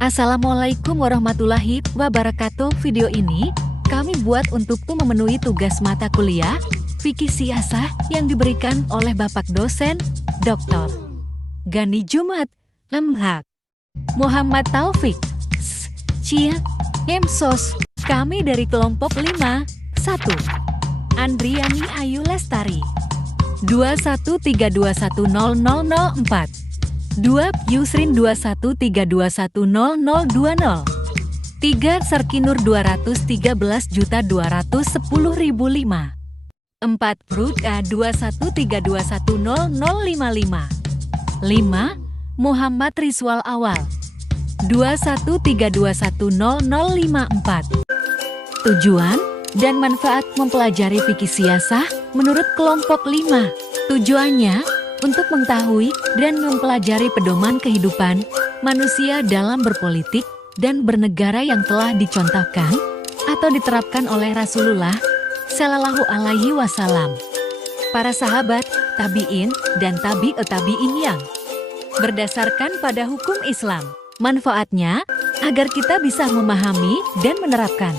Assalamualaikum warahmatullahi wabarakatuh. Video ini kami buat untuk memenuhi tugas mata kuliah Fikih Siasah yang diberikan oleh Bapak dosen Dr. Gani Jumat MH Muhammad Taufik Cia Emsos. Kami dari kelompok 5 1. Andriani Ayu Lestari 2132100004 2. Yusrin 2132100020 3. Serkinur 213.210.005 4. Pruka 2132100055 5. Muhammad Rizwal Awal 2132100054 Tujuan dan manfaat mempelajari fikih siasah menurut kelompok 5. Tujuannya untuk mengetahui dan mempelajari pedoman kehidupan manusia dalam berpolitik dan bernegara yang telah dicontohkan atau diterapkan oleh Rasulullah Shallallahu Alaihi Wasallam, para sahabat, tabi'in, dan tabi'ut tabi'in yang berdasarkan pada hukum Islam. Manfaatnya agar kita bisa memahami dan menerapkan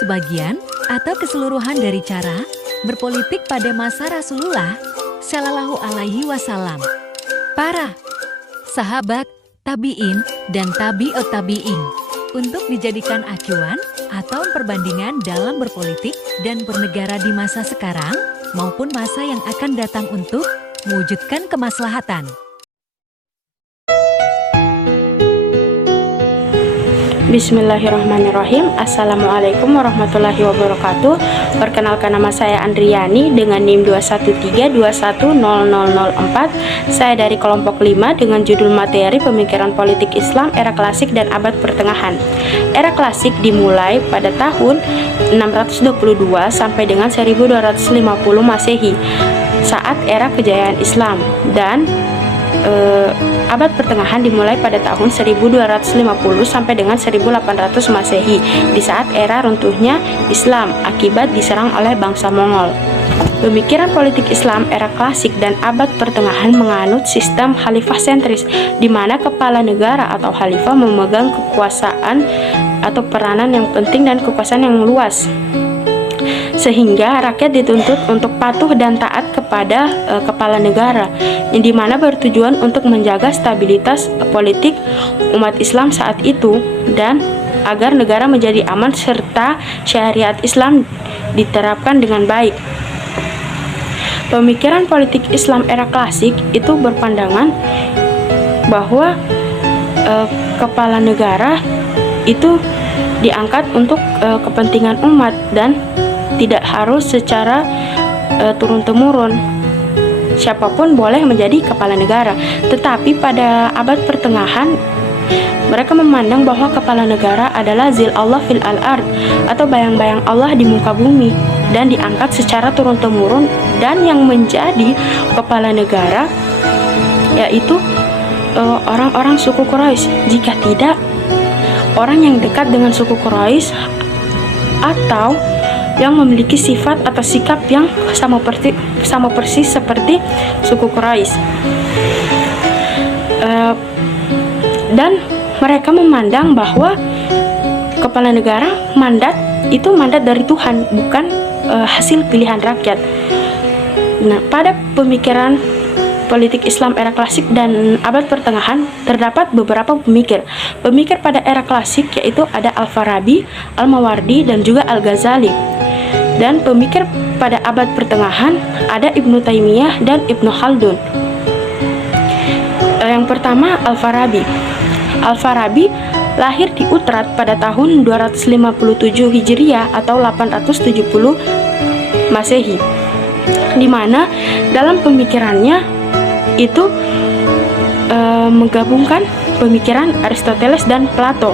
sebagian atau keseluruhan dari cara berpolitik pada masa Rasulullah Shallallahu Alaihi Wasallam, para sahabat, tabi'in, dan tabi'ut tabi'in, untuk dijadikan acuan atau perbandingan dalam berpolitik dan bernegara di masa sekarang maupun masa yang akan datang untuk mewujudkan kemaslahatan. Bismillahirrahmanirrahim. Assalamualaikum warahmatullahi wabarakatuh. Perkenalkan, nama saya Andriani dengan NIM 213210004. Saya dari kelompok 5 dengan judul materi Pemikiran Politik Islam Era Klasik dan Abad Pertengahan. Era Klasik dimulai pada tahun 622 sampai dengan 1250 Masehi, saat era kejayaan Islam, dan abad pertengahan dimulai pada tahun 1250 sampai dengan 1800 Masehi, di saat era runtuhnya Islam akibat diserang oleh bangsa Mongol. Pemikiran politik Islam era klasik dan abad pertengahan menganut sistem khalifah sentris, di mana kepala negara atau khalifah memegang kekuasaan atau peranan yang penting dan kekuasaan yang luas, sehingga rakyat dituntut untuk patuh dan taat kepada kepala negara, yang dimana bertujuan untuk menjaga stabilitas politik umat Islam saat itu dan agar negara menjadi aman serta syariat Islam diterapkan dengan baik. Pemikiran politik Islam era klasik itu berpandangan bahwa kepala negara itu diangkat untuk kepentingan umat dan tidak harus secara turun-temurun. Siapapun boleh menjadi kepala negara. Tetapi pada abad pertengahan, mereka memandang bahwa kepala negara adalah zil Allah fil al-ard, atau bayang-bayang Allah di muka bumi, dan diangkat secara turun-temurun, dan yang menjadi kepala negara yaitu orang-orang suku Quraisy. Jika tidak, orang yang dekat dengan suku Quraisy atau yang memiliki sifat atau sikap yang sama persis seperti suku Quraisy. Dan mereka memandang bahwa kepala negara mandat dari Tuhan, bukan hasil pilihan rakyat. Nah, pada pemikiran politik Islam era klasik dan abad pertengahan terdapat beberapa pemikir pada era klasik, yaitu ada Al-Farabi, Al-Mawardi, dan juga Al-Ghazali. Dan pemikir pada abad pertengahan ada Ibnu Taimiyah dan Ibnu Khaldun. Yang pertama, Al-Farabi. Al-Farabi lahir di Utrecht pada tahun 257 Hijriah atau 870 Masehi, di mana dalam pemikirannya itu menggabungkan pemikiran Aristoteles dan Plato.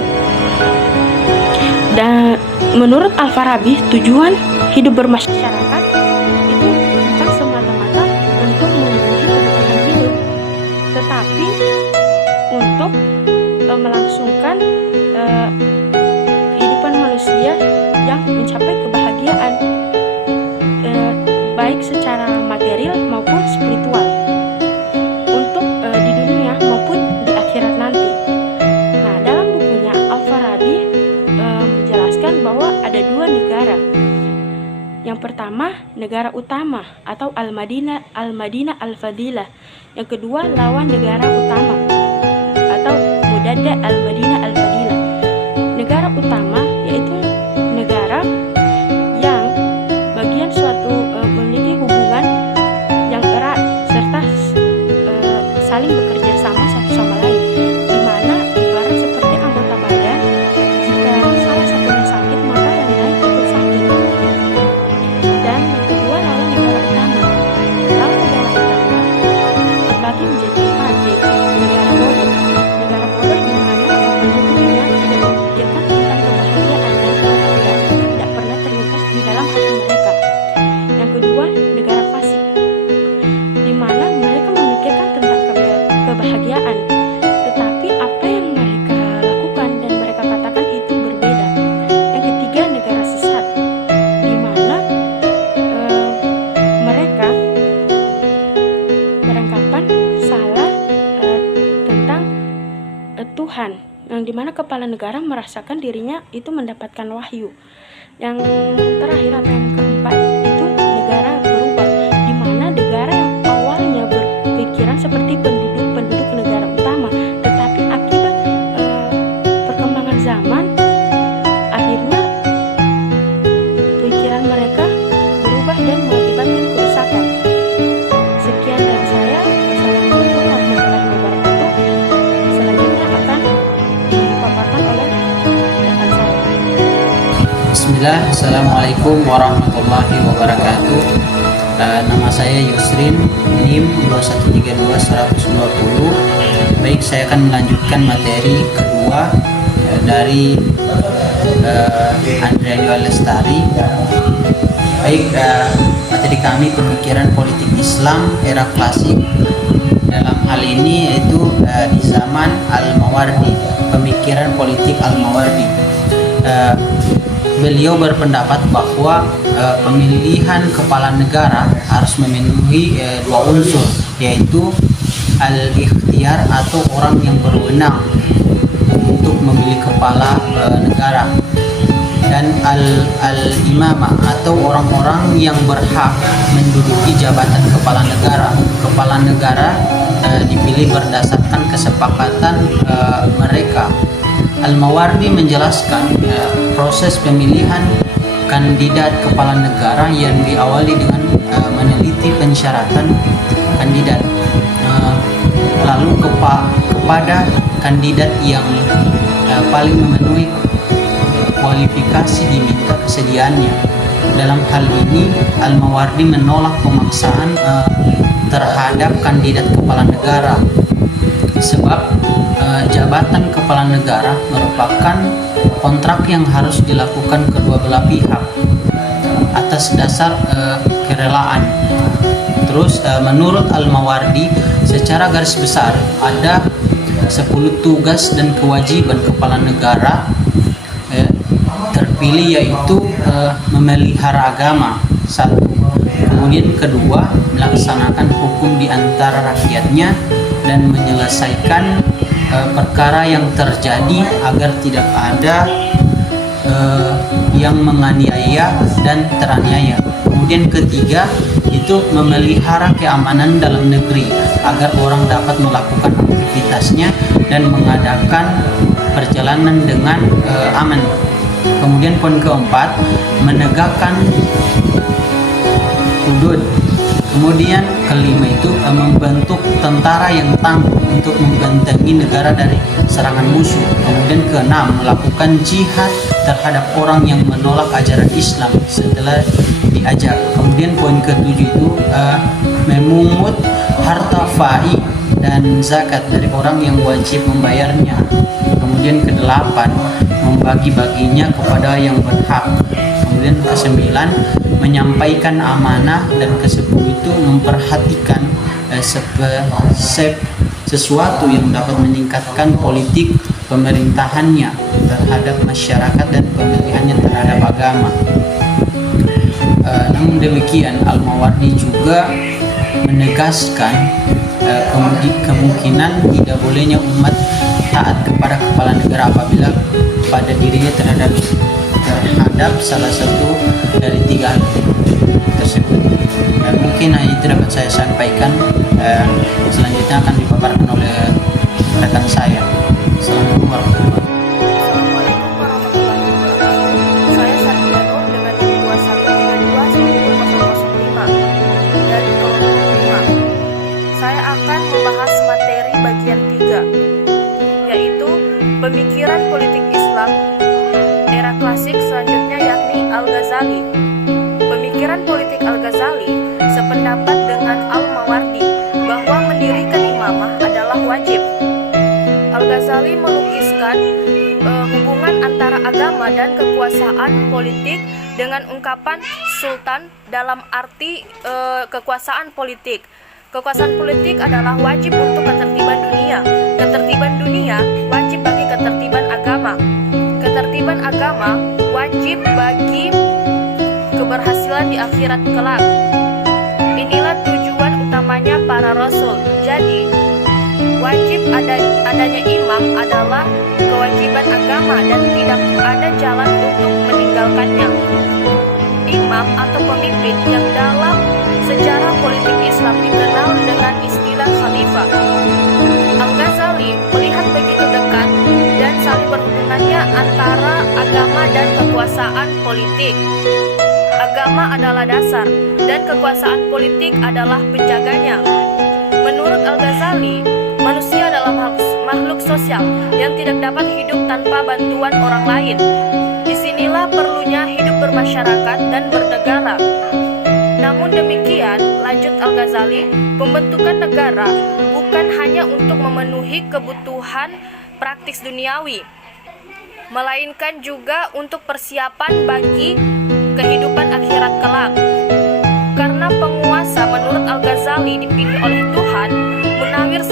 Dan menurut Al-Farabi, tujuan hidup bermasyarakat itu bukan semata-mata untuk memenuhi kebutuhan hidup, tetapi untuk melangsungkan kehidupan manusia yang mencapai kebahagiaan, baik secara material maupun spiritual, untuk di dunia maupun di akhirat nanti. Nah, dalam buku Yang pertama, negara utama atau Al-Madinah Al-Fadilah. Yang kedua, lawan negara utama atau Mudadda Al-Madinah Al-Fadilah. Negara utama yaitu negara yang bagian suatu memiliki hubungan yang erat serta saling bekerja sama satu sama lain, di mana ibarat seperti anggota badan, jika salah satunya sakit maka yang lain ikut sakit. Dan yang kedua, lawan negara utama. Lawan negara utama terbagi menjadi 4, yaitu negara bodoh. Negara bodoh di mana penduduknya tidak memikirkan tentang kebahagiaan dan kebahagiaan itu tidak pernah terlintas di dalam hati mereka. Yang kedua, negara fasik, di mana mereka memikirkan tentang kebahagiaan, tetapi apa yang mereka lakukan dan mereka katakan itu berbeda. Yang ketiga, negara sesat, di mana mereka beranggapan salah tentang Tuhan, yang dimana kepala negara merasakan dirinya itu mendapatkan wahyu. Yang terakhir atau yang keempat itu negara berubah, di mana negara yang awalnya berpikiran seperti penduduk negara utama, tetapi akibat perkembangan zaman akhirnya pikiran mereka berubah dan mengakibatkan kerusakan. Sekian dari saya. Wassalamualaikum warahmatullahi wabarakatuh. Selanjutnya akan dipaparkan oleh rekan saya. Bismillah, Assalamualaikum warahmatullahi wabarakatuh. Nama saya Yusrin, NIM 2132120. Baik, saya akan melanjutkan materi kedua dari Andrea Lestari. Baik, materi kami pemikiran politik Islam era klasik. Dalam hal ini yaitu di zaman Al-Mawardi, pemikiran politik Al-Mawardi. Beliau berpendapat bahwa pemilihan kepala negara harus memenuhi dua unsur, yaitu al-ikhtiyar atau orang yang berwenang untuk memilih kepala negara, dan al-imamah atau orang-orang yang berhak menduduki jabatan kepala negara. Kepala negara dipilih berdasarkan kesepakatan mereka. Al-Mawardi menjelaskan proses pemilihan kandidat kepala negara yang diawali dengan meneliti pensyaratan kandidat, lalu kepada kandidat yang paling memenuhi kualifikasi diminta kesediaannya. Dalam hal ini Al-Mawardi menolak pemaksaan terhadap kandidat kepala negara, sebab jabatan kepala negara merupakan kontrak yang harus dilakukan kedua belah pihak atas dasar kerelaan. Terus menurut Al-Mawardi, secara garis besar ada 10 tugas dan kewajiban kepala negara terpilih, yaitu memelihara agama, 1. Kemudian kedua, melaksanakan hukum di antara rakyatnya dan menyelesaikan perkara yang terjadi agar tidak ada yang menganiaya dan teraniaya. Kemudian ketiga, itu memelihara keamanan dalam negeri agar orang dapat melakukan aktivitasnya dan mengadakan perjalanan dengan aman. Kemudian poin keempat, menegakkan hudud. Kemudian kelima itu membentuk tentara yang tangguh untuk membentengi negara dari serangan musuh. Kemudian keenam, melakukan jihad terhadap orang yang menolak ajaran Islam setelah diajak. Kemudian poin ketujuh itu memungut harta fai dan zakat dari orang yang wajib membayarnya. Kemudian kedelapan, membagi-baginya kepada yang berhak. Kemudian kesembilan, menyampaikan amanah, dan kesepuluh itu memperhatikan sesuatu yang dapat meningkatkan politik pemerintahannya terhadap masyarakat dan pemilihannya terhadap agama. Namun demikian, Al-Mawardi juga menegaskan kemungkinan tidak bolehnya umat taat kepada kepala negara apabila pada dirinya terhadap salah satu dari tiga hal. tersebut. Mungkin itu dapat saya sampaikan. Selanjutnya akan dipaparkan oleh rekan saya. Assalamualaikum warahmatullahi wabarakatuh. Assalamualaikum warahmatullahi wabarakatuh. Saya Satya Nur dengan NIM 21321005 dari kelompok 5. Saya akan membahas materi bagian 3, yaitu pemikiran politik Islam era klasik, selanjutnya yakni Al-Ghazali. Pemikiran politik Al-Ghazali sependapat dengan Al-Mawardi bahwa mendirikan imamah adalah wajib. Al-Ghazali melukiskan hubungan antara agama dan kekuasaan politik dengan ungkapan sultan dalam arti kekuasaan politik. Kekuasaan politik adalah wajib untuk ketertiban dunia. Ketertiban dunia wajib bagi ketertiban agama. Ketertiban agama wajib bagi keberhasilan di akhirat kelak. Inilah tujuan utamanya para rasul. Jadi, wajib adanya imam adalah kewajiban agama dan tidak ada jalan untuk meninggalkannya. Imam atau pemimpin yang dalam sejarah politik Islam dikenal dengan istilah khalifah. Al-Ghazali melihat begitu dekat dan saling berhubungannya antara agama dan kekuasaan politik. Agama adalah dasar dan kekuasaan politik adalah penjaganya. Menurut Al-Ghazali, manusia adalah makhluk sosial yang tidak dapat hidup tanpa bantuan orang lain. Disinilah perlunya hidup bermasyarakat dan bernegara. Namun demikian, lanjut Al-Ghazali, pembentukan negara bukan hanya untuk memenuhi kebutuhan praktis duniawi, melainkan juga untuk persiapan bagi kehidupan akhirat kelak. Karena penguasa menurut Al-Ghazali dipilih oleh Tuhan, Munawir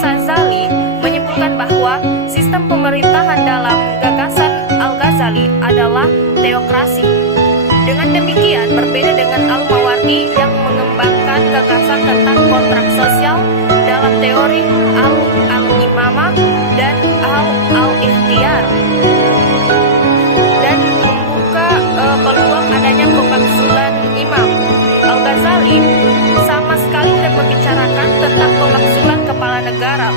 Sazali menyebutkan bahwa sistem pemerintahan dalam gagasan Al-Ghazali adalah teokrasi. Dengan demikian, berbeda dengan Al-Mawardi yang mengembangkan gagasan tentang kontrak sosial dalam teori al-imamah dan al-ikhtiyar, dan membuka peluang adanya pemakzulan imam. Al-Ghazali sama sekali tidak membicarakan tentang pemakzulan kepala negara.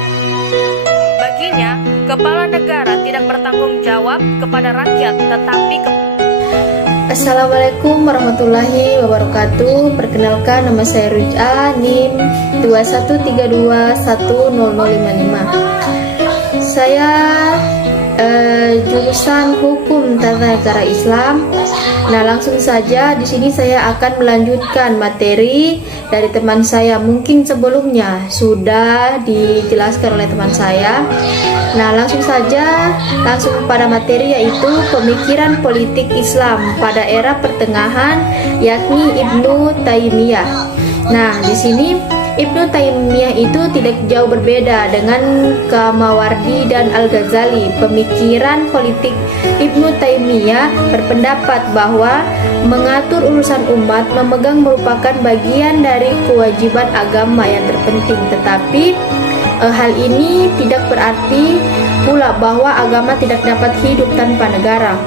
Baginya, kepala negara tidak bertanggung jawab kepada rakyat, tetapi Assalamualaikum warahmatullahi wabarakatuh. Perkenalkan, nama saya Ruj'a, NIM 21321005. Saya jurusan Hukum Tata Negara Islam. Nah, langsung saja di sini saya akan melanjutkan materi dari teman saya. Mungkin sebelumnya sudah dijelaskan oleh teman saya. Nah, langsung pada materi, yaitu pemikiran politik Islam pada era pertengahan, yakni Ibnu Taimiyah. Nah, di sini Ibnu Taimiyah itu tidak jauh berbeda dengan Mawardi dan Al-Ghazali. Pemikiran politik Ibnu Taimiyah berpendapat bahwa mengatur urusan umat merupakan bagian dari kewajiban agama yang terpenting. Tetapi hal ini tidak berarti pula bahwa agama tidak dapat hidup tanpa negara.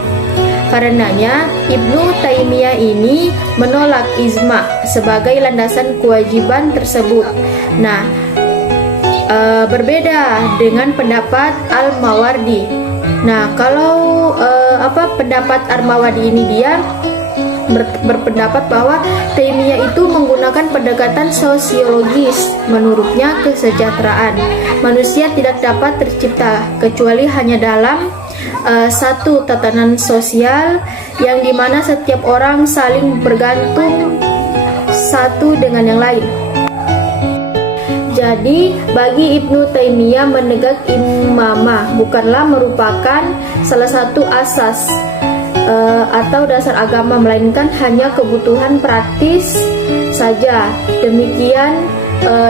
Karenanya, Ibnu Taimiyah ini menolak ijma sebagai landasan kewajiban tersebut. Nah, berbeda dengan pendapat Al-Mawardi. Nah, kalau pendapat Al-Mawardi ini, dia berpendapat bahwa Taimiyah itu menggunakan pendekatan sosiologis. Menurutnya, kesejahteraan manusia tidak dapat tercipta kecuali hanya dalam satu tatanan sosial yang dimana setiap orang saling bergantung satu dengan yang lain. Jadi, bagi Ibnu Taimiyah, menegak imamah bukanlah merupakan salah satu asas atau dasar agama, melainkan hanya kebutuhan praktis saja. Demikian,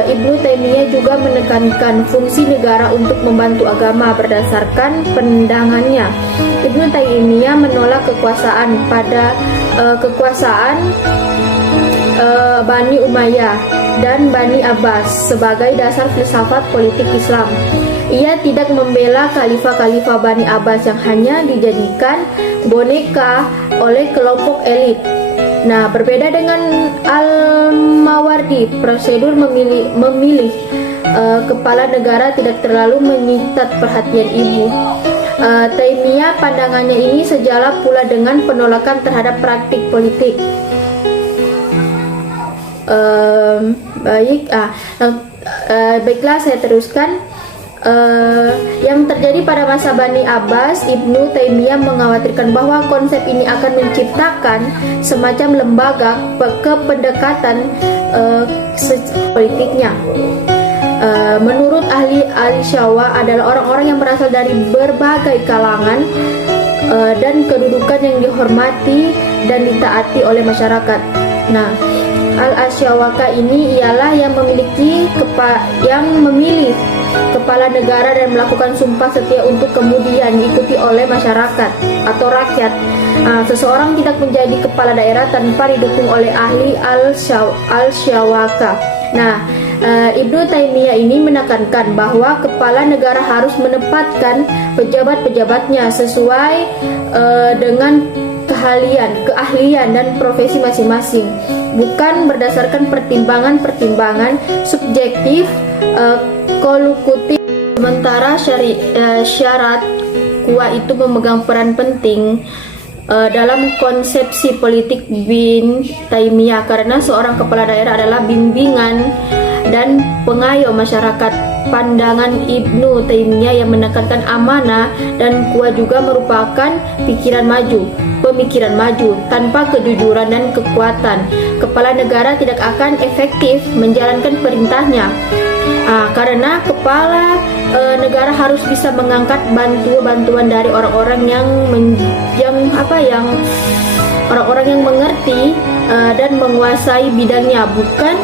Ibnu Taimiyah juga menekankan fungsi negara untuk membantu agama berdasarkan pandangannya. Ibnu Taimiyah menolak kekuasaan Bani Umayyah dan Bani Abbas sebagai dasar filsafat politik Islam. Ia tidak membela khalifah-khalifah Bani Abbas yang hanya dijadikan boneka oleh kelompok elit. Nah, berbeda dengan Al-Mawardi, prosedur memilih kepala negara tidak terlalu menyitat perhatian Ibnu Taimiyah. Pandangannya ini sejalan pula dengan penolakan terhadap praktik politik. Baiklah, saya teruskan. Yang terjadi pada masa Bani Abbas, Ibnu Taimiyah mengkhawatirkan bahwa konsep ini akan menciptakan semacam lembaga kependekatan politiknya. Menurut ahli al-Syawa adalah orang-orang yang berasal dari berbagai kalangan dan kedudukan yang dihormati dan ditaati oleh masyarakat. Nah, al-Asyawaka ini ialah yang memilih kepala negara dan melakukan sumpah setia untuk kemudian diikuti oleh masyarakat atau rakyat. Seseorang tidak menjadi kepala daerah tanpa didukung oleh ahli al-Syawaka. Nah, Ibnu Taimiyah ini menekankan bahwa kepala negara harus menempatkan pejabat-pejabatnya sesuai dengan keahlian dan profesi masing-masing, bukan berdasarkan pertimbangan subjektif kolukutif. Sementara syarat kuat itu memegang peran penting dalam konsepsi politik bin Taimiyah, karena seorang kepala daerah adalah bimbingan dan pengayom masyarakat. Pandangan Ibnu Taimiyah yang menekankan amanah dan kuat juga merupakan pemikiran maju. Tanpa kejujuran dan kekuatan, kepala negara tidak akan efektif menjalankan perintahnya. Karena kepala negara harus bisa mengangkat bantuan dari orang-orang yang mengerti dan menguasai bidangnya, bukan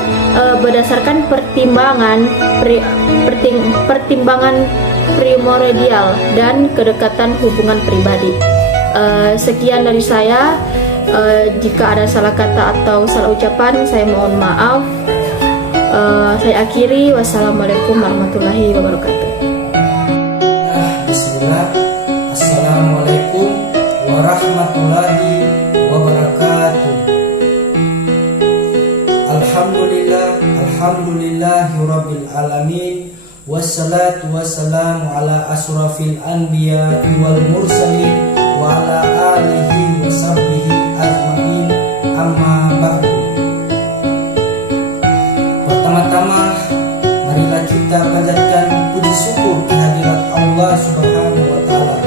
berdasarkan pertimbangan primordial dan kedekatan hubungan pribadi. Sekian dari saya. Jika ada salah kata atau salah ucapan, saya mohon maaf. Saya akhiri. Wassalamualaikum warahmatullahi wabarakatuh. Bismillah. Assalamualaikum warahmatullahi wabarakatuh. Alhamdulillahirabbil alamin. Wassalatu wassalamu ala asrafil anbiya wal mursalin wa ala alihi wa sahbihi ajmain, amma ba'du. Pertama-tama, marilah kita panjatkan puji syukur kehadirat Allah Subhanahu wa Ta'ala,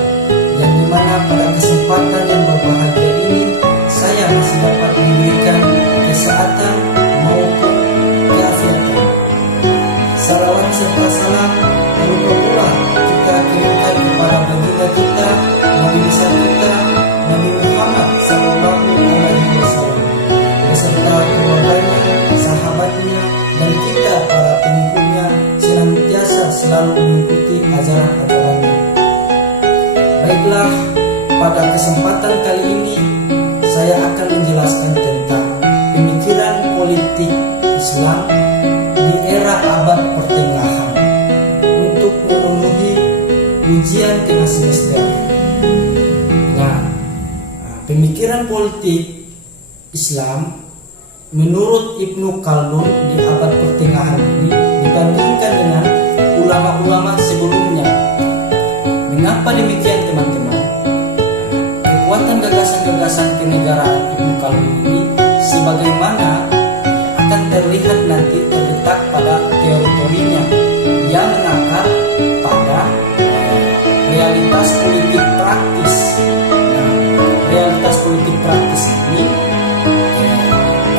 yang dimana pada kesempatan yang berbahagia ini saya masih dapat diberikan kesehatan maupun keafiatan. Salawat serta salam lupa pula kita kirimkan kepada baginda kita, Nabi besar kita, Nabi Muhammad SAW, beserta keluarganya, sahabatnya, dan kita para pengikutnya senantiasa selalu mengikuti ajaran-ajarannya. Baiklah, pada kesempatan kali ini saya akan menjelaskan tentang pemikiran politik Islam di era abad pertengahan untuk memenuhi ujian tengah semester. Nah, pemikiran politik Islam menurut Ibnu Khaldun di abad pertengahan ini dibandingkan dengan ulama-ulama sebelumnya. Mengapa demikian, teman-teman? Kekuatan gagasan-gagasan kenegaraan Ibnu Khaldun ini sebagaimana akan terlihat nanti terletak pada teori-teorinya yang mengakar pada realitas politik praktis. Nah, realitas politik praktis ini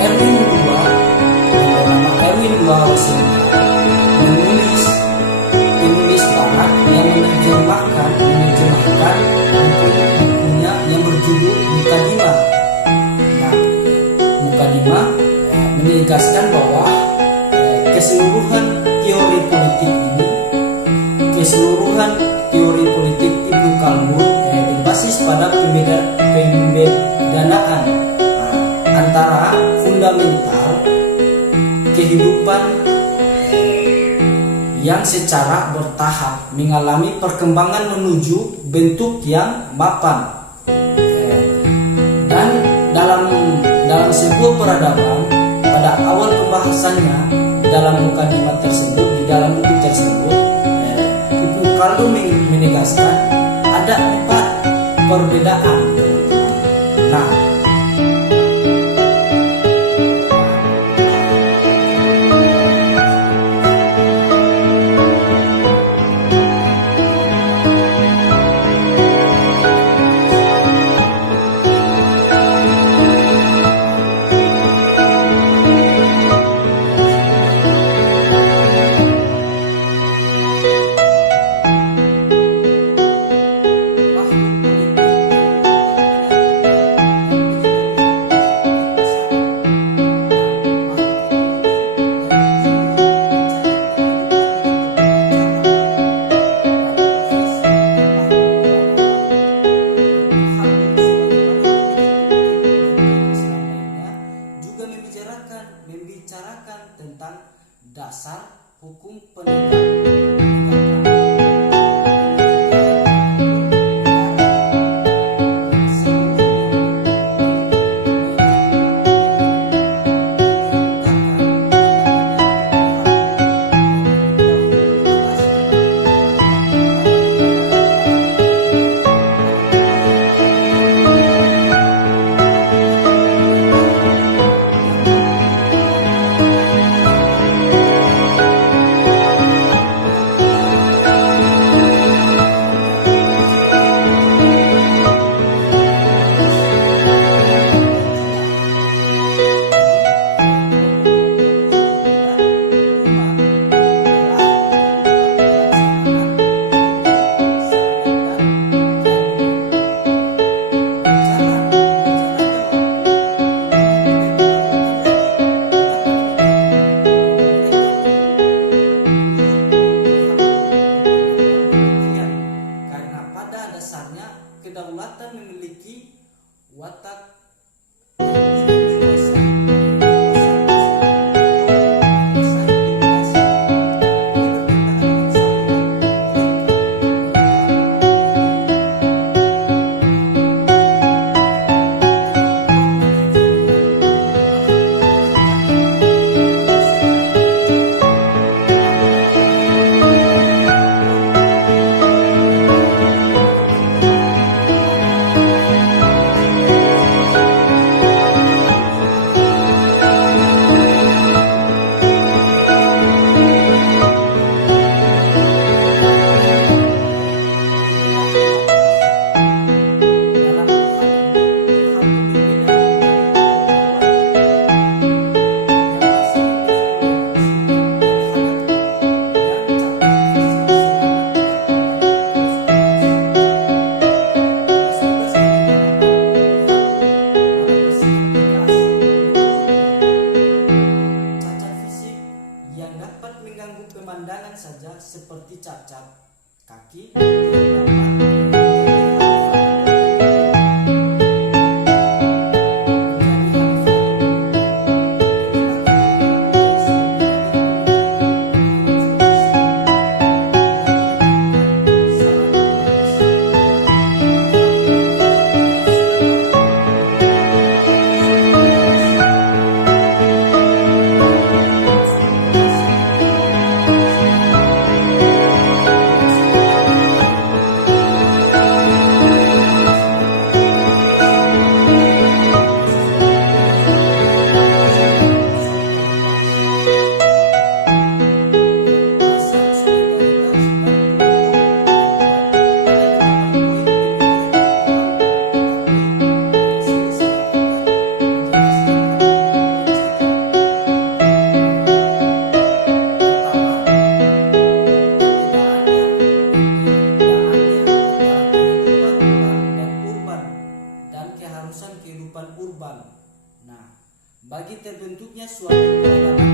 Erwin II yang bernama Erwin II Rosenthal penulis barat yang menerjemahkan bukunya yang berjudul Mukadimah. Nah, Mukadimah menegaskan bahwa keseluruhan teori politik Ibnu Khaldun berbasis pada pembedanaan antara fundamental kehidupan yang secara bertahap mengalami perkembangan menuju bentuk yang mapan, dan dalam dalam sebuah peradaban, pada awal pembahasannya dalam mukadimah tersebut, di dalam buku tersebut, Ibu Kaldo menegaskan ada 4 perbedaan, teman-teman. Nah, membicarakan tentang dasar hukum kedaulatan memiliki watak pemandangan saja, seperti cacat kaki kehidupan urban. Nah, bagi terbentuknya suatu peradaban